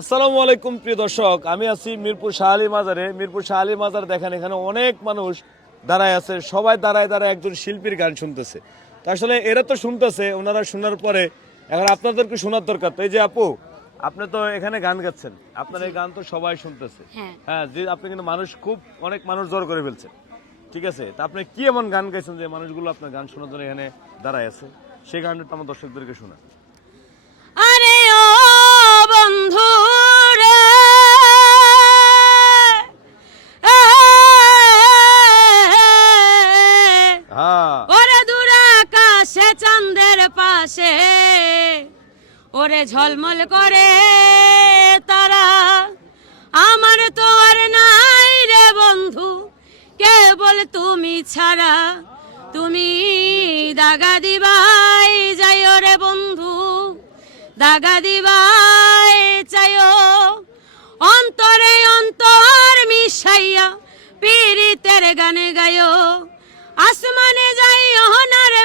আসসালামু আলাইকুম প্রিয় দর্শক। আমি আছি মিরপুর শাহালি মাজারে। মিরপুর শাহালি মাজার দেখেন এখানে অনেক মানুষ দাঁড়ায় আছে। সবাই দাঁড়ায় দাঁড়ায় একজন শিল্পীর গান শুনতেছে। তো আসলে এরা তো শুনতেছে ওনারা শোনার পরে এখন আপনাদেরকে শোনার দরকার। তো এই যে আপু আপনি তো এখানে গান গাচ্ছেন। আপনার এই গান তো সবাই শুনতেছে। হ্যাঁ। হ্যাঁ যে আপনি কিন্তু মানুষ খুব অনেক মানুষ জোর করে ফেলছে ঠিক আছে? তা আপনি কি এমন গান গাইছেন যে মানুষগুলো আপনার গান শোনার জন্য এখানে দাঁড়ায় আছে? সেই গানটা আমার দর্শকদেরকে শোনা আরে ও বন্ধু পাশে ওরে ঝলমল করে তারা। আমার তো আর নাই রে বন্ধু, কেবল তুমি ছাড়া। তুমি দাগা দিবাই যাইও রে বন্ধু, দাগা দিবাই চাইও। অন্তরে অন্তর মিশাইয়া পীড়িতের গানে গায়ো আসমানে যাইও না রে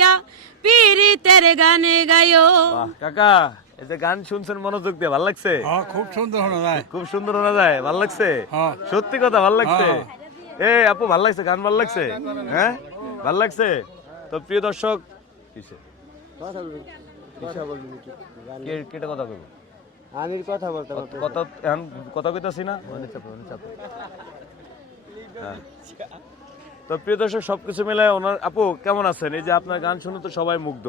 মিশাইয়া পীড়িতের গানে গায়ো। কাকা এই যে গান শুনছেন মনোযোগ দিয়ে ভালো লাগছে? খুব সুন্দর শোনা যায়। খুব সুন্দর শোনা যায় ভালো লাগছে? হ্যাঁ। সত্যি কথা ভালো লাগছে। এ আপু ভালো লাগছে? গান ভালো লাগছে? হ্যাঁ? ভালো লাগছে? তো প্রিয় দর্শক কিসে? কেটে কথা কইব? আমি কথা বলতে কথা এখন কথা কইতাছি না? চাপো, চাপো। হ্যাঁ। তো প্রিয় দর্শক সবকিছু মিলে ওনার আপু কেমন আছেন? এই যে আপনার গান শুনে তো সবাই মুগ্ধ।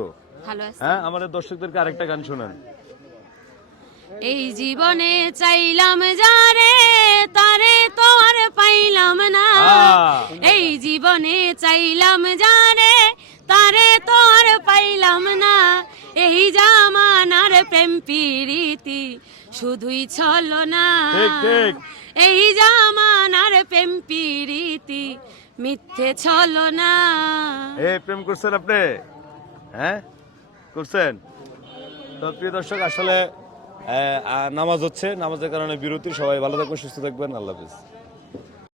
হ্যাঁ আমাদের দর্শকদেরকে আরেকটা গান শোনান। এই জীবনে চাইলাম যারে তারে তো আর পাইলাম না। এই জীবনে চাইলাম যারে তারে তো আর পাইলাম না। এই জামানার প্রেম প্রীতি শুধুই ছলো না। এই জামানার প্রেম প্রীতি, মিথ্যে ছলো না। এ, প্রেম করছেন আপনি? হ্যাঁ? করছেন? তো প্রিয় দর্শক, আসলে নামাজ হচ্ছে। নামাজের কারণে বিরতি। সবাই ভালো থাকবেন, সুস্থ থাকবেন। আল্লাহ হাফিজ।